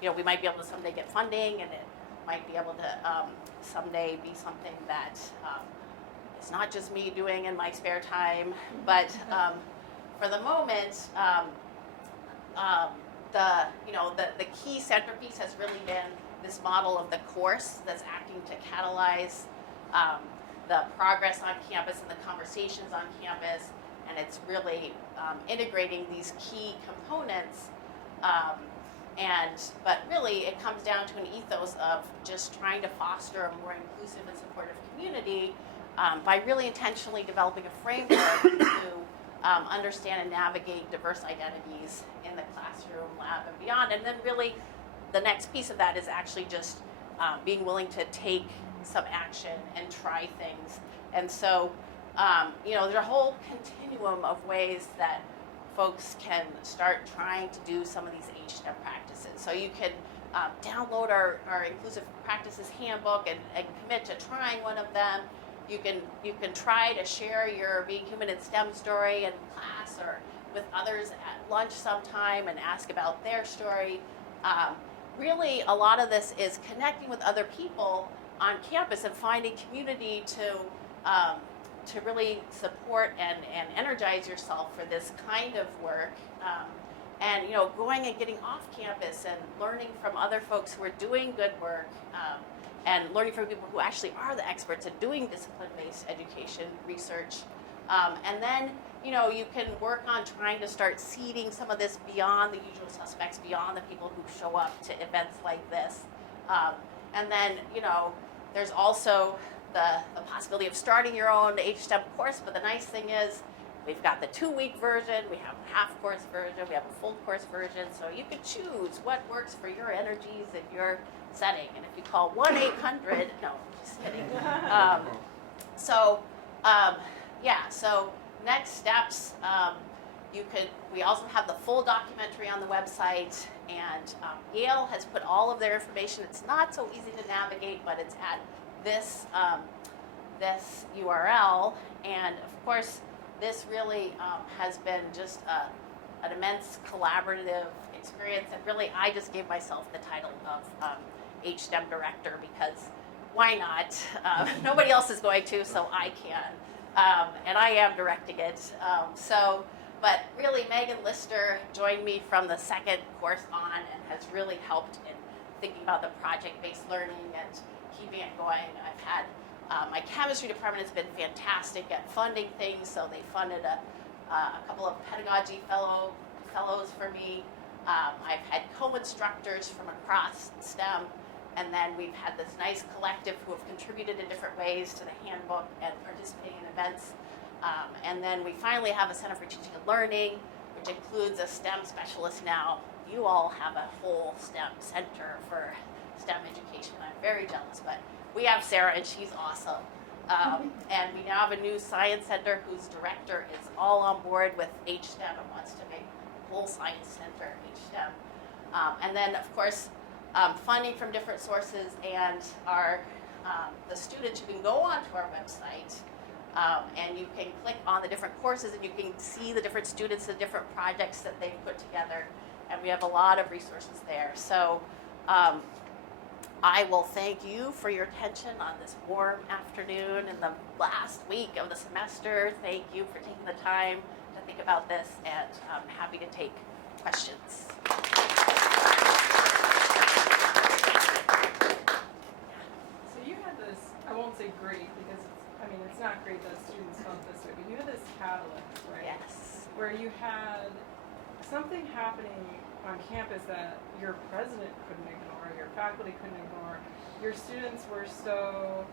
you know, we might be able to someday get funding, and it might be able to someday be something that is not just me doing in my spare time, but for the moment, the key centerpiece has really been this model of the course that's acting to catalyze the progress on campus and the conversations on campus, and it's really integrating these key components But really, it comes down to an ethos of just trying to foster a more inclusive and supportive community by really intentionally developing a framework to understand and navigate diverse identities in the classroom, lab, and beyond. And then really, the next piece of that is actually just being willing to take some action and try things. And so, there's a whole continuum of ways that folks can start trying to do some of these HSTEM practices. So you can download our Inclusive Practices Handbook and commit to trying one of them. You can try to share your Being Human in STEM story in class or with others at lunch sometime and ask about their story. Really, a lot of this is connecting with other people on campus and finding community to really support and energize yourself for this kind of work. And going and getting off campus and learning from other folks who are doing good work, and learning from people who actually are the experts at doing discipline-based education research. And then, you can work on trying to start seeding some of this beyond the usual suspects, beyond the people who show up to events like this. And then, there's also the possibility of starting your own HSTEM course, but the nice thing is we've got the 2-week version, we have a half-course version, we have a full-course version, so you can choose what works for your energies and your setting. And if you call 1-800, no, just kidding. So next steps, we also have the full documentary on the website, and Yale has put all of their information. It's not so easy to navigate, but it's at this URL, and of course this really has been just an immense collaborative experience, and really I just gave myself the title of HSTEM director because why not? Nobody else is going to, so I can, and I am directing it. But really Megan Lister joined me from the second course on and has really helped in thinking about the project-based learning and keeping it going. I've had my chemistry department has been fantastic at funding things, so they funded a couple of pedagogy fellows for me. I've had co-instructors from across STEM, and then we've had this nice collective who have contributed in different ways to the handbook and participating in events. And then we finally have a Center for Teaching and Learning, which includes a STEM specialist now. You all have a whole STEM center for STEM education. I'm very jealous, but we have Sarah, and she's awesome. And we now have a new science center whose director is all on board with HSTEM and wants to make the whole science center HSTEM. And then, of course, funding from different sources, and the students, you can go onto our website, and you can click on the different courses, and you can see the different students, the different projects that they've put together, and we have a lot of resources there. So I will thank you for your attention on this warm afternoon in the last week of the semester. Thank you for taking the time to think about this, and I'm happy to take questions. So you had this, I won't say great because it's not great that students felt this way, but you had this catalyst, right? Yes. Where you had something happening on campus that your president couldn't ignore, your faculty couldn't ignore. Your students were so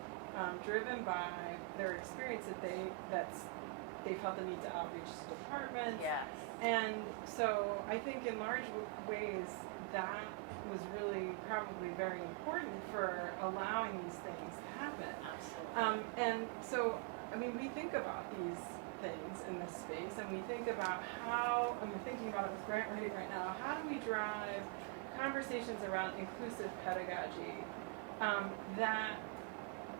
driven by their experience that they felt the need to outreach to departments. Yes. And so I think in large ways that was really probably very important for allowing these things to happen. Absolutely. And so, we think about these things in this space, and we think about how, I'm thinking about it with grant writing right now, how do we drive conversations around inclusive pedagogy that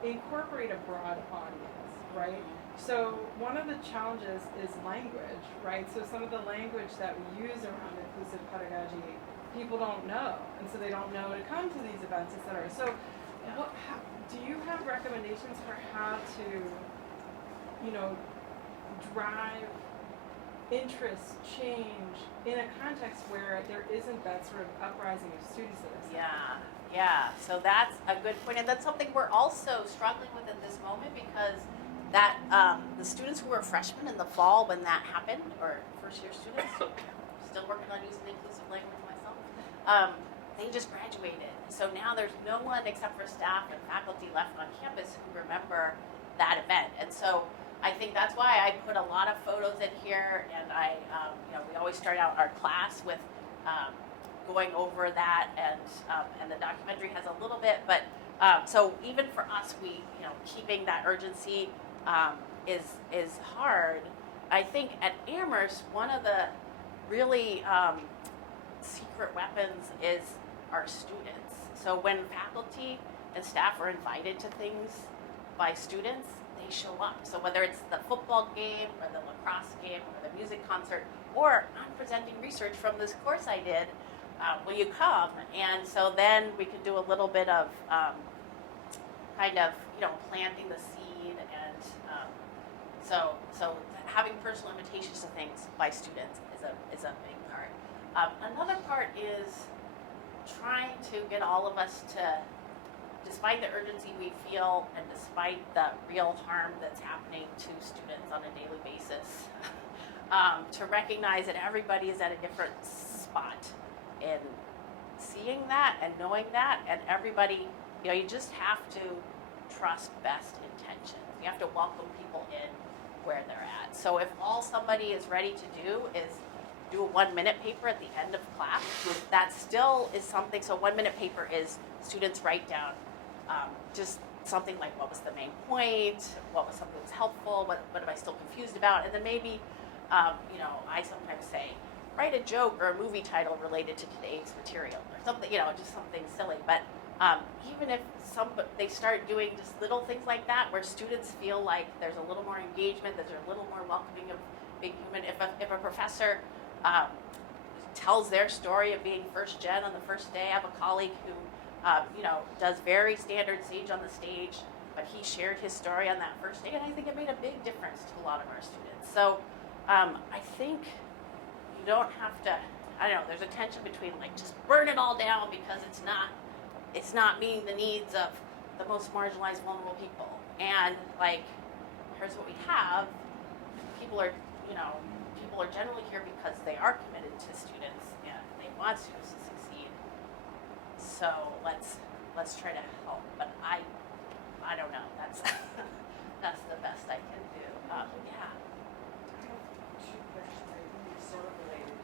incorporate a broad audience, right? So one of the challenges is language, right? So some of the language that we use around inclusive pedagogy, people don't know, and so they don't know to come to these events, et cetera. So do you have recommendations for how to, drive interest, change in a context where there isn't that sort of uprising of students that are Yeah. So that's a good point, and that's something we're also struggling with at this moment because that the students who were freshmen in the fall when that happened, or first-year students, still working on using inclusive language myself, they just graduated. So now there's no one except for staff and faculty left on campus who remember that event. And so I think that's why I put a lot of photos in here, and we always start out our class with going over that, and the documentary has a little bit, but so even for us, keeping that urgency is hard. I think at Amherst, one of the really secret weapons is our students. So when faculty and staff are invited to things by students, they show up. So whether it's the football game or the lacrosse game or the music concert, or I'm presenting research from this course I did, will you come? And so then we can do a little bit of planting the seed, and so having personal invitations to things by students is a big part. Another part is trying to get all of us to, despite the urgency we feel and despite the real harm that's happening to students on a daily basis, to recognize that everybody is at a different spot in seeing that and knowing that, and everybody, you just have to trust best intentions. You have to welcome people in where they're at. So if all somebody is ready to do is do a 1-minute paper at the end of class, that still is something. So 1-minute paper is students write down just something like, what was the main point, what was something that was helpful, what am I still confused about, and then maybe I sometimes say, write a joke or a movie title related to today's material or something, just something silly. But even if they start doing just little things like that, where students feel like there's a little more engagement, that they're a little more welcoming of being human. If a professor tells their story of being first gen on the first day, I have a colleague who does very standard sage on the stage, but he shared his story on that first day, and I think it made a big difference to a lot of our students. So I think you don't have to, there's a tension between just burn it all down because it's not meeting the needs of the most marginalized, vulnerable people. And here's what we have. People are generally here because they are committed to students and they want students to succeed. So let's try to help. But I don't know. That's that's the best I can do. Yeah. Two questions. I think it's sort of related.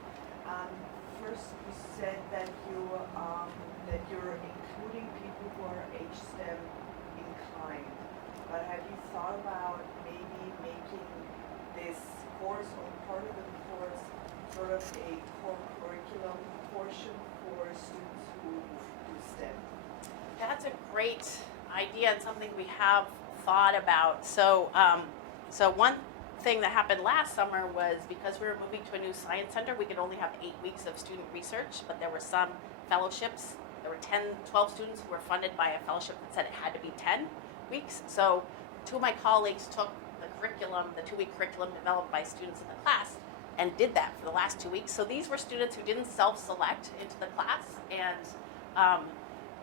First, you said that you're including people who are HSTEM inclined. But have you thought about maybe making this course or part of the course sort of a core curriculum portion for students who do STEM? That's a great idea and something we have thought about. So one thing that happened last summer was, because we were moving to a new science center, we could only have 8 weeks of student research, but there were some fellowships. There were 12 students who were funded by a fellowship that said it had to be 10 weeks. So 2 of my colleagues took the curriculum, the 2-week curriculum developed by students in the class, and did that for the last 2 weeks. So these were students who didn't self-select into the class,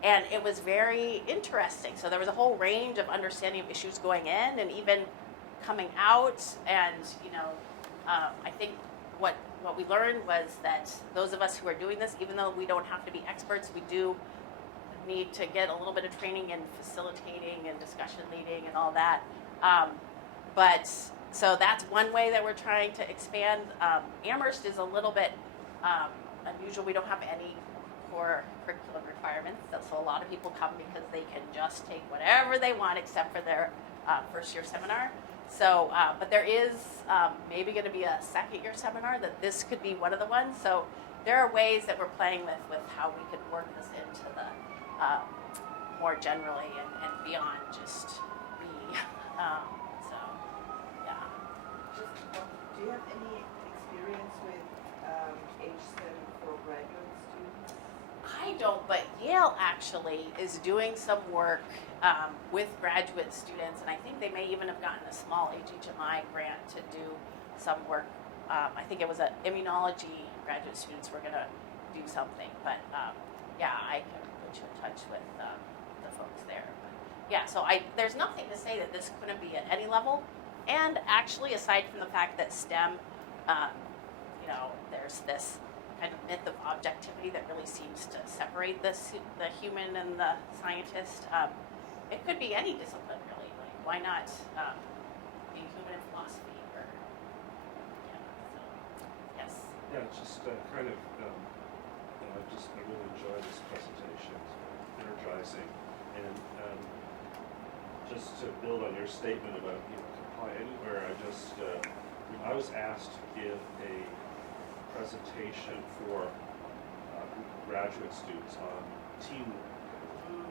and it was very interesting. So there was a whole range of understanding of issues going in and even coming out. And I think what we learned was that those of us who are doing this, even though we don't have to be experts, we do need to get a little bit of training in facilitating and discussion leading and all that. But so that's one way that we're trying to expand. Amherst is a little bit unusual. We don't have any core curriculum requirements. So a lot of people come because they can just take whatever they want except for their first year seminar. So, but there is maybe going to be a second year seminar that this could be one of the ones. So there are ways that we're playing with how we could work this into the more generally and beyond just me. So, yeah. Do you have any experience with HSTEM for graduate students? I don't, but Yale actually is doing some work with graduate students, and I think they may even have gotten a small HHMI grant to do some work. I think it was an immunology graduate students were going to do something, but yeah, I can put you in touch with the folks there. But, yeah, so there's nothing to say that this couldn't be at any level, and actually, aside from the fact that STEM, there's this kind of myth of objectivity identity that really seems to separate the human and the scientist. It could be any discipline, really. Like, why not be human in philosophy? Or yes. Yeah, it's just kind of, I really enjoy this presentation. It's energizing. And just to build on your statement about, comply anywhere, I was asked to give a presentation for graduate students on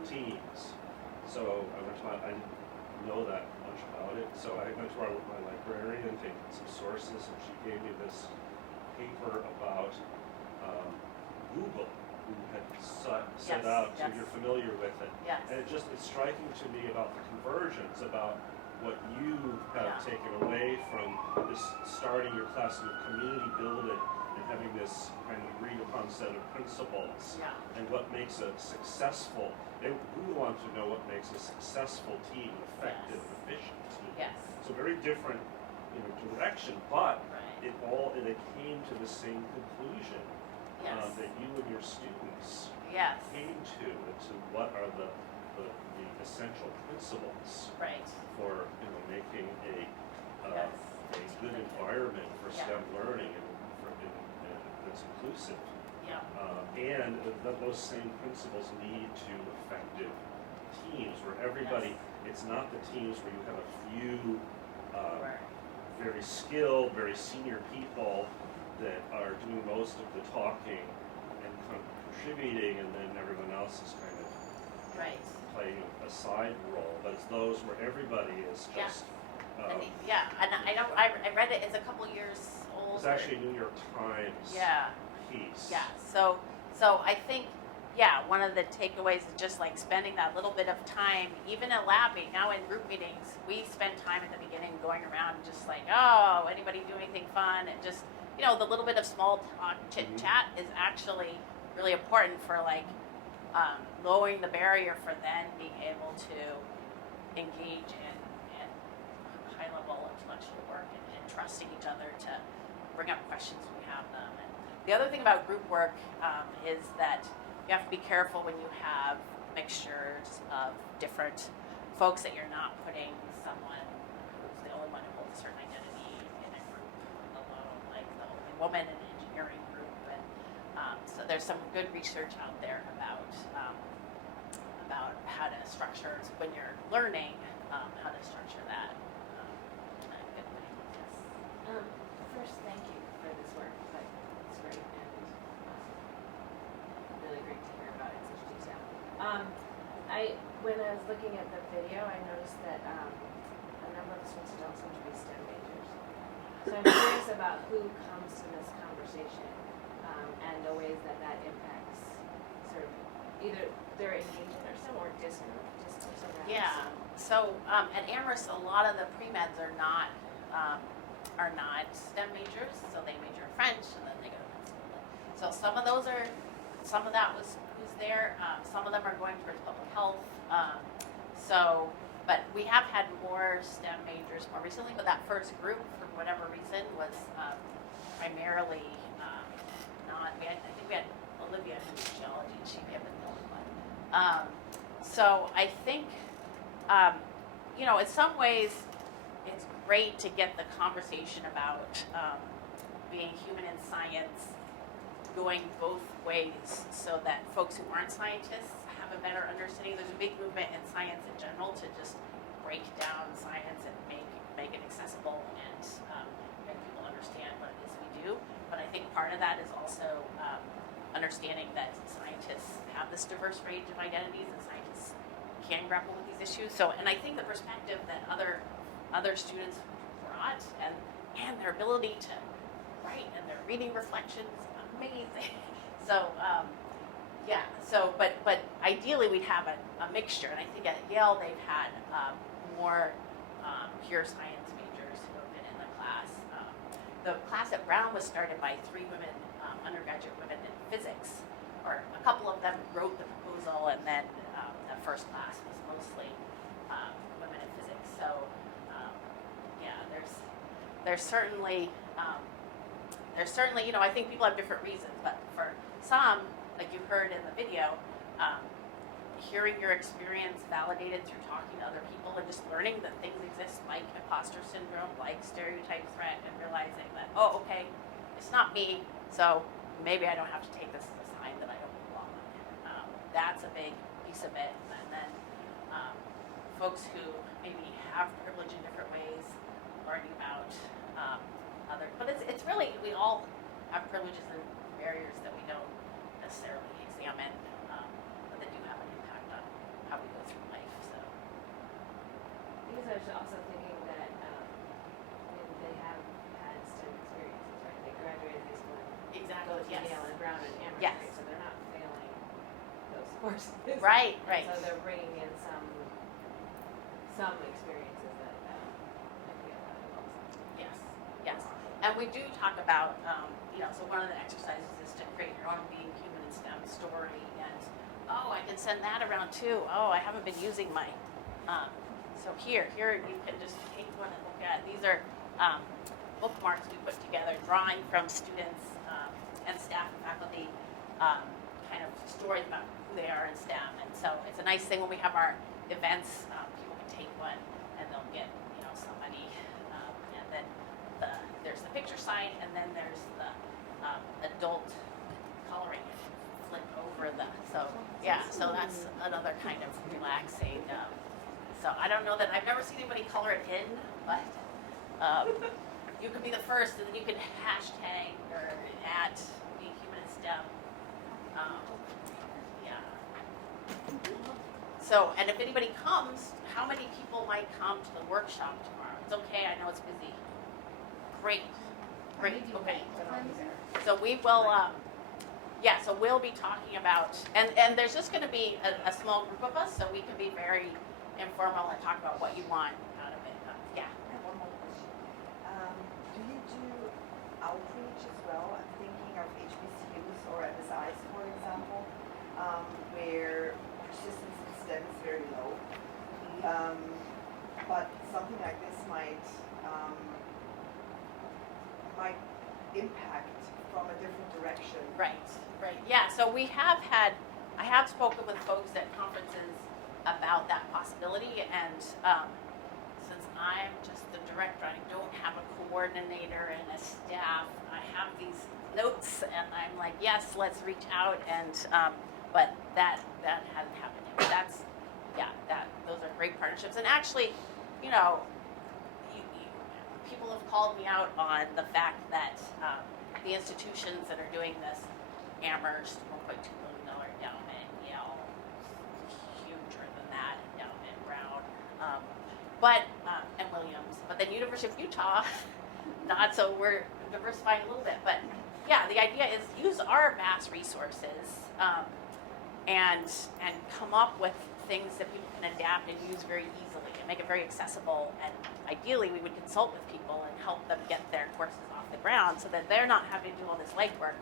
teams. So I didn't know that much about it. So I went to my librarian to get some sources, and she gave me this paper about Google, who had set out, so you're familiar with it. Yes. And it's striking to me about the convergence, about what you have taken away from this starting your class in a community building and having this kind of agreed upon set of principles, and what makes a successful, we want to know what makes a successful team, effective, efficient team. Yes. So very different direction, but it came to the same conclusion that you and your students came to what are the essential principles for making a good environment for STEM learning and that's inclusive. And those same principles lead to effective teams where everybody, it's not the teams where you have a few very skilled, very senior people that are doing most of the talking and contributing, and then everyone else is kind of playing a side role. But it's those where everybody is just. And I read it. It's a couple years old. It's actually a New York Times piece. Yeah. So I think one of the takeaways is just like spending that little bit of time, even in labbing. Now in group meetings, we spend time at the beginning going around just like, oh, anybody do anything fun, and just the little bit of small talk, chit chat is actually really important for like lowering the barrier for then being able to engage in high level intellectual work and trusting each other to bring up questions when we have them. And the other thing about group work is that you have to be careful when you have mixtures of different folks, that you're not putting someone who's the only one who holds a certain identity in a group alone, like the only woman in an engineering group. And so there's some good research out there about how to structure when you're learning, how to structure that. First, thank you for this work. It's great and really great to hear about it in such detail. When I was looking at the video, I noticed that a number of the students don't seem to be STEM majors. So I'm curious about who comes to this conversation and the ways that impacts sort of either their engagement or some or discourse around. Yeah. So at Amherst, a lot of the pre-meds are not STEM majors, so they major in French and then they go to med school. So some of that was who's there. Some of them are going towards public health. But we have had more STEM majors more recently. But that first group, for whatever reason, was primarily not. I think we had Olivia in geology, and she may have been the only one. So I think, in some ways, it's great to get the conversation about being human in science going both ways, so that folks who aren't scientists have a better understanding. There's a big movement in science in general to just break down science and make it accessible and make people understand what it is we do. But I think part of that is also understanding that scientists have this diverse range of identities and scientists can grapple with these issues. So, and I think the perspective that other students brought and their ability to write and their reading reflections, amazing. So, but ideally we'd have a mixture, and I think at Yale they've had more pure science majors who have been in the class. The class at Brown was started by 3 women, undergraduate women in physics, or a couple of them wrote the proposal, and then the first class was mostly women in physics. So, there's certainly, I think people have different reasons, but for some, like you heard in the video, hearing your experience validated through talking to other people and just learning that things exist like imposter syndrome, like stereotype threat, and realizing that, oh, okay, it's not me, so maybe I don't have to take this as a sign that I don't belong. That's a big piece of it. And then folks who maybe have privilege in different ways, learning about but it's really, we all have privileges and barriers that we don't necessarily examine, but that do have an impact on how we go through life, so. Because I was also thinking that they have had STEM experiences, right? They graduated high school and Exactly, go to yes. Yale and Brown and Amherst, Yes. right? So they're not failing those courses. Right, And right. so they're bringing in some experiences that might be valuable. Yes, yes. And we do talk about, so one of the exercises is to create your own Being Human in STEM story, and, oh, I can send that around too. Oh, I haven't been using my, so here you can just take one and look at. These are bookmarks we put together, drawing from students and staff and faculty, kind of stories about who they are in STEM. And so it's a nice thing when we have our events, people can take one and they'll get, somebody, and then there's the picture side, and then there's the adult coloring it, flip over so that's another kind of relaxing, so I don't know that, I've never seen anybody color it in, but you could be the first, and then you could hashtag or at Being Human in STEM. So, and if anybody comes, how many people might come to the workshop tomorrow? It's okay, I know it's busy. Great, okay. So we will, so we'll be talking about, and there's just gonna be a small group of us, so we can be very informal and talk about what you want out of it. Yeah. I have one more question. Do you do outreach as well? I'm thinking of HBCUs or MSIs, for example, where persistence in STEM is very low. But something like this might impact from a different direction. Right. Yeah, so I have spoken with folks at conferences about that possibility, and since I'm just the director, I don't have a coordinator and a staff, I have these notes, and I'm like, yes, let's reach out, and but that hasn't happened yet. Those are great partnerships, and actually, people have called me out on the fact that the institutions that are doing this, Amherst, $1.2 million endowment, Yale, huger than that endowment, Brown, and Williams, but then University of Utah, not, so we're diversifying a little bit, but yeah, the idea is use our vast resources and come up with things that people can adapt and use very easily and make it very accessible, and ideally we would consult with people and help them get their courses off the ground so that they're not having to do all this legwork,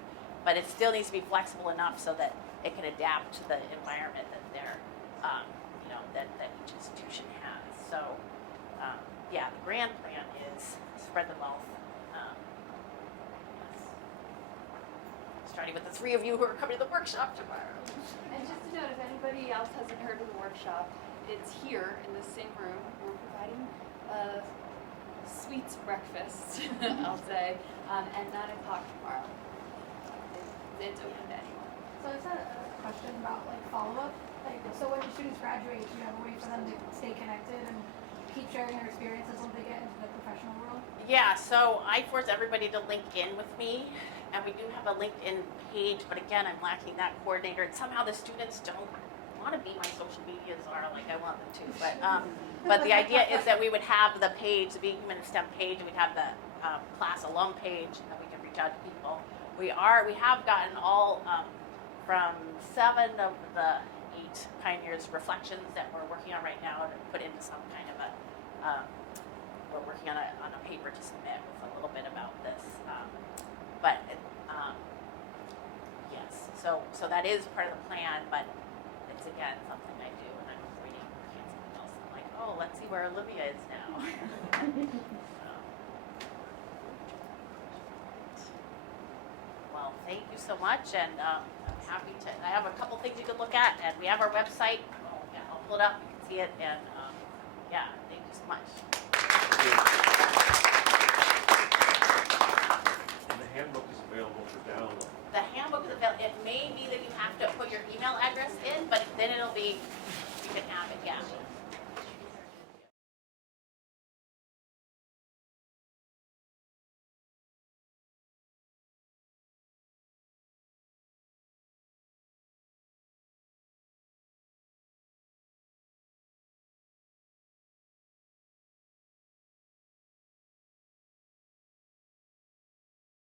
but it still needs to be flexible enough so that it can adapt to the environment that they're, that each institution has. So, the grand plan is spread the wealth. Yes. Starting with the three of you who are coming to the workshop tomorrow. And just to note, if anybody else hasn't heard of the workshop, it's here in the same room. We're providing a sweets breakfast, I'll say, at 9 o'clock tomorrow. It's open to anyone. So I just had a question about follow-up. So when your students graduate, do you have a way for them to stay connected and keep sharing their experiences when they get into the professional world? Yeah, so I force everybody to link in with me, and we do have a LinkedIn page, but again, I'm lacking that coordinator, and somehow the students don't want to be my social medias are like I want them to, but the idea is that we would have the page, the Being Human in STEM page, and we'd have the class alum page, and we can reach out to people. We have gotten all from 7 of the 8 pioneers reflections that we're working on right now to put into some kind of we're working on a paper to submit with a little bit about this, yes, so that is part of the plan, but it's again something I do, and I'm reading working on something else, I'm like, oh, let's see where Olivia is now. Well, thank you so much, and I'm happy to, I have a couple things you can look at, and we have our website. I'll pull it up, you can see it, and yeah, thank you so much. And the handbook is available for download. The handbook is available. It may be that you have